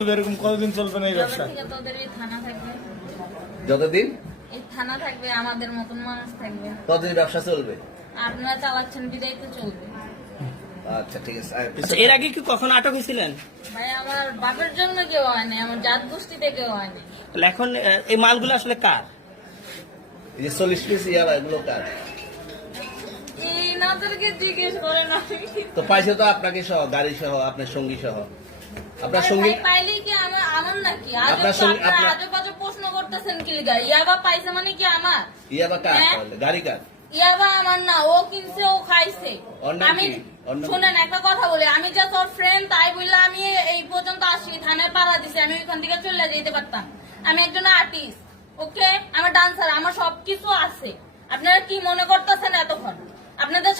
এরকম কতদিন চলবে না এই ব্যবসা? তোদের এই থানা থাকবে, যতদিন এই থানা থাকবে, আমাদের মতন মানুষ থাকবে, ততদিন ব্যবসা চলবে। আপনারা চালাচ্ছেন বিদায় তো চলবে। আচ্ছা ঠিক আছে। আচ্ছা, এর আগে কি কখনো আটক হয়েছিলেন? ভাই আমার বাপের জন্য কেউ হয় নাই, আমার জাত গোষ্ঠীতে কেউ হয় নাই। তাহলে এখন এই মালগুলো আসলে কার? এই যে 40 পিস ইয়াবা এগুলো কার? এই নাদেরকে জিজ্ঞেস করে না। তো পাইছে তো আপনাকে সহ, গাড়ি সহ, আপনার সঙ্গী সহ। আপনার সঙ্গী পাইলে কি আমার নাকি? আপনার সঙ্গে আজব আজব প্রশ্ন করতেছেন কি লিগা? ইয়াবা পাইছে মানে কি আমার? ইয়াবা কার? হ্যাঁ? তাহলে গাড়ি কার? ইয়াবা আমার না, ও কিনছে, ও খাইছে। ওর নাম আমি কি? ওর নাম শুনেন একটা কথা বলি, আমি যা তোর ফ্রেন্ড তাই বললে আমি এই পর্যন্ত আসি, থানায় পাড়া দিছি, আমি ওইখান থেকে চলে যেতে পারতাম। আমি একজন আর্টিস্ট, ওকে, আমার ডান্সার, আমার সবকিছু আছে। আপনারা কি মনে করতেছেন এতক্ষণ? আপনাদের